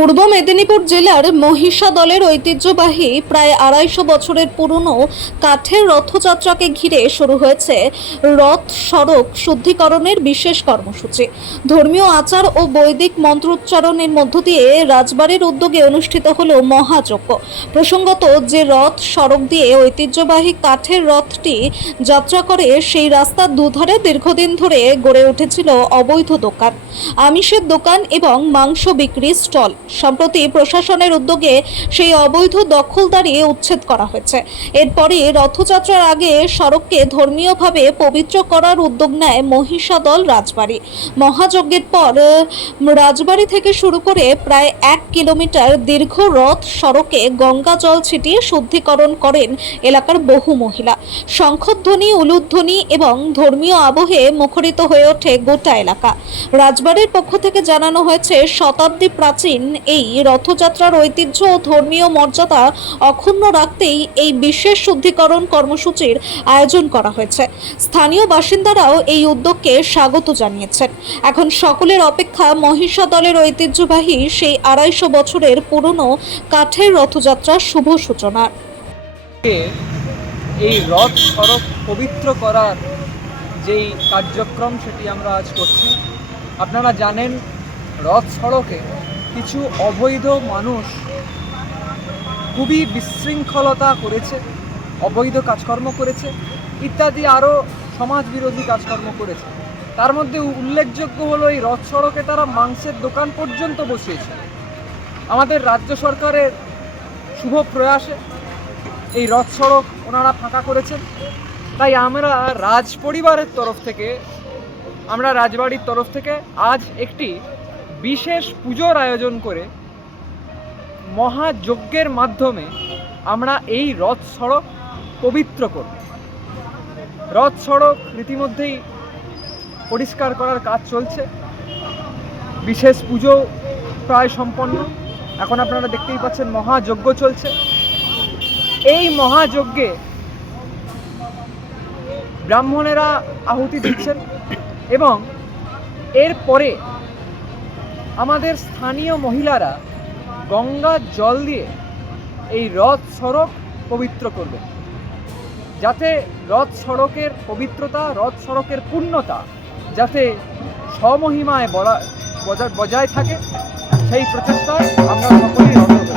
পূর্ব মেদিনীপুর জেলার মহিষাদলের ঐতিহ্যবাহী প্রায় ২৫০ বছরের পুরনো কাঠের রথযাত্রাকে ঘিরে শুরু হয়েছে রথ সড়ক শুদ্ধিকরণের বিশেষ কর্মসূচি। ধর্মীয় আচার ও বৈদিক মন্ত্রোচ্চারণের মধ্য দিয়ে রাজবাড়ির উদ্যোগে অনুষ্ঠিত হলো মহাযজ্ঞ। প্রসঙ্গত, যে রথ সড়ক দিয়ে ঐতিহ্যবাহী কাঠের রথটি যাত্রা করে সেই রাস্তার দুধারে দীর্ঘদিন ধরে গড়ে উঠেছিল অবৈধ দোকান, আমিষের দোকান এবং মাংস বিক্রি স্টল। সম্প্রতি প্রশাসনের উদ্যোগে সেই অবৈধ দখলদারি উচ্ছেদ করা হয়েছে। এরপরে রথযাত্রার আগে সড়ককে ধর্মীয়ভাবে পবিত্র করার উদ্যোগ নেয় মহিষাদল রাজবাড়ি। মহাযজ্ঞের পর রাজবাড়ি থেকে শুরু করে প্রায় ১ কিলোমিটার দীর্ঘ রথ সড়কে গঙ্গা জল ছিটিয়ে শুদ্ধিকরণ করেন এলাকার বহু মহিলা। শঙ্খধ্বনি, উলুধ্বনি এবং ধর্মীয় আবহে মুখরিত হয়ে ওঠে গোটা এলাকা। রাজবাড়ির পক্ষ থেকে জানানো হয়েছে, শতাব্দী প্রাচীন এই রথযাত্রার ঐতিহ্য ও ধর্মীয় মর্যাদা অক্ষুণ্ণ রাখতেই এই বিশেষ শুদ্ধিকরণ কর্মসূচির আয়োজন করা হয়েছে। স্থানীয় বাসিন্দারাও এই উদ্যোগকে স্বাগত জানিয়েছেন। এখন সকলের অপেক্ষা মহিষাদলের ঐতিহ্যবাহী সেই ২৫০ বছরের পুরনো কাঠের রথযাত্রার শুভ সূচনার। এই রথ সড়ক পবিত্র করার যেই কার্যক্রম সেটি আমরা আজ করছি। আপনারা জানেন, রথ সড়কে কিছু অবৈধ মানুষ খুবই বিশৃঙ্খলতা করেছে, অবৈধ কাজকর্ম করেছে, ইত্যাদি আরও সমাজ বিরোধী কাজকর্ম করেছে। তার মধ্যে উল্লেখযোগ্য হলো এই রথ সড়কে তারা মাংসের দোকান পর্যন্ত বসিয়েছে। আমাদের রাজ্য সরকারের শুভ প্রয়াসে এই রথ সড়ক ওনারা ফাঁকা করেছেন। তাই আমরা রাজ পরিবারের তরফ থেকে, আমরা রাজবাড়ির তরফ থেকে আজ একটি বিশেষ পুজোর আয়োজন করে মহাযজ্ঞের মাধ্যমে আমরা এই রথ সড়ক পবিত্র করব। রথ সড়ক রীতিমধ্যেই পরিষ্কার করার কাজ চলছে। বিশেষ পুজো প্রায় সম্পন্ন। এখন আপনারা দেখতেই পাচ্ছেন মহাযজ্ঞ চলছে। এই মহাযজ্ঞে ব্রাহ্মণেরা আহুতি দিচ্ছেন এবং এরপরে আমাদের স্থানীয় মহিলারা গঙ্গার জল দিয়ে এই রথ সড়ক পবিত্র করবে, যাতে রথ সড়কের পবিত্রতা, রথ সড়কের পূর্ণতা যাতে স্বমহিমায় বজায় থাকে, সেই প্রচেষ্টায় আমরা সকলেই রত।